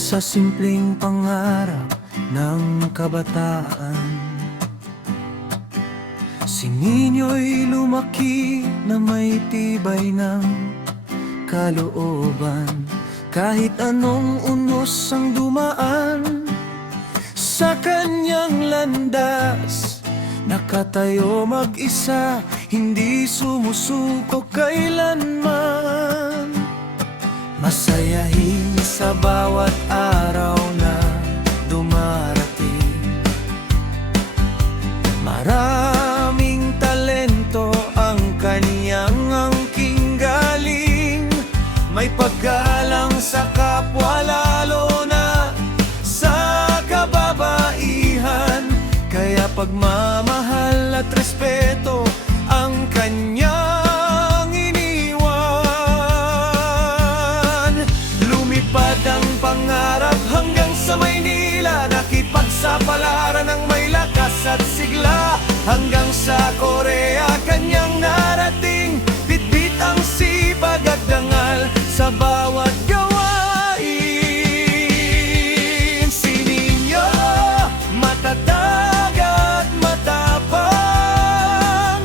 sa simpleng pangarap ng kabataan. Si Ninyo'y lumaki na may tibay ng kalooban. Kahit anong unos ang dumaan sa kanyang landas, nakatayo mag-isa, hindi sumusuko kailanman. Masayahin sa bawat araw na dumarating. Maraming talento ang kaniyang angking galing. May paggalang sa kapwa, lalo na sa kababaihan. Kaya pagmamahal at respeto ang kanyang iniwan. Lumipad ang pangarap hanggang sa Maynila, nakipagsapalaran ng may lakas at sigla. Hanggang sa Korea kanyang narating, bitbit ang sipag at dangal sa bawat gawain. Si Ninyo, matatag at matapang,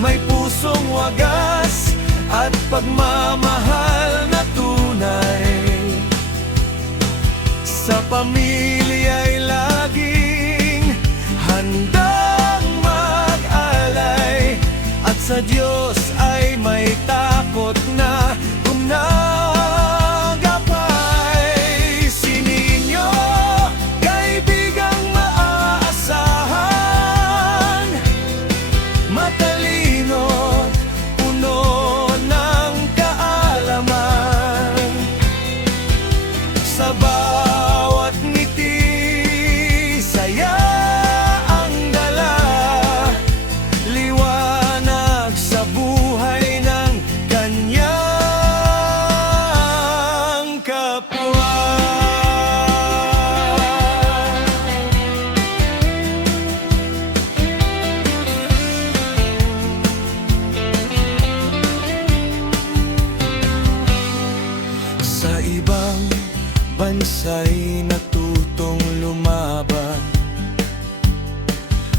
may pusong wagas at pagmamahal na tunay. Sa pamilya'y laging handang mag-alay, at sa Diyos ay may takot na gumagapay. Si Ninyo, kaibigang maaasahan, matalino, puno ng kaalaman. Sa bawat ngiti, saya ang dala, liwanag sa buhay ng kanyang kapwa. Sa ibang bansa'y natutong lumaban,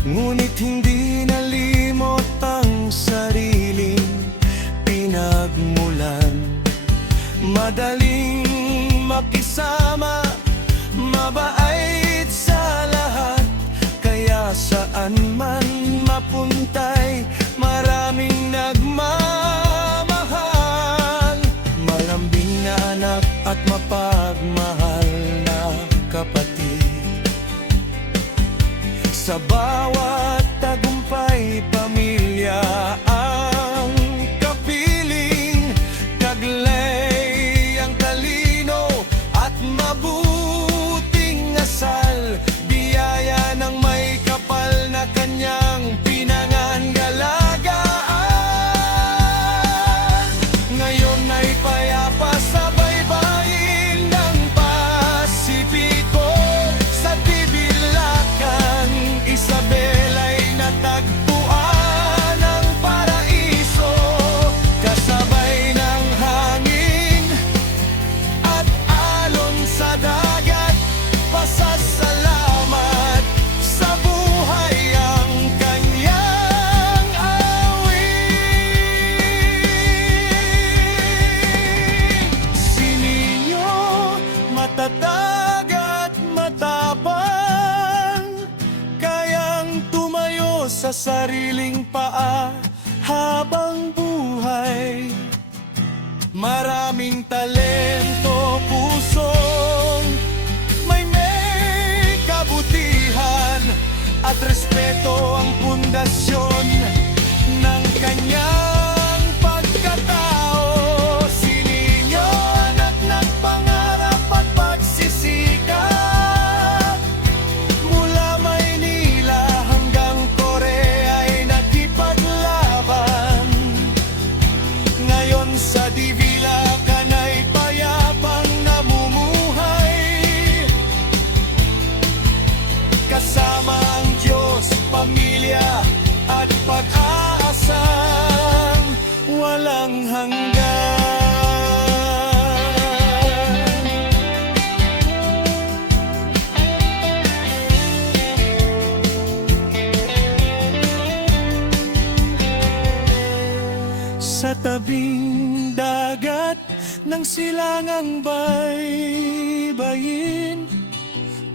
ngunit hindi nalimot ang sariling pinagmulan. Madaling makisama, mabait sa lahat, kaya saan man mapunta'y maraming nagmamahal. Malambing na anak at mapagmahal na kapatid. Sa bawat tagumpay, pamilya ang kapiling. Taglay ang talino at mabuting asal, biyaya ng may kapal na kanyang pinangangalagaan. Ngayon ay payapa sa baybayin ng Pasipiko. Sa Tibilacan, Isabel ay natagpuan ang paraiso. Kasabay ng hangin at alon sa dagat, pasasalamat sa buhay ang kanyang awit. Si Ninyo, matatag at matapang, kayang tumayo sa sariling paa habang buhay. Maraming talento, pusong may kabutihan, at respeto ang pundasyon ng kanyang pagkatao. Si Ninyo, anak ng pangarap at pagsisikap, mula Maynila hanggang Korea ay nakipaglaban. Ngayon sa Divilacan ay payapa ng silangang baybayin.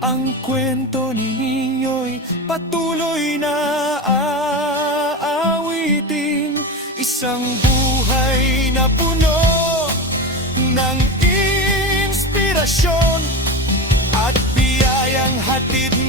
Ang kwento ni Ninyo'y patuloy na aawitin. Isang buhay na puno ng inspirasyon at biyayang hatid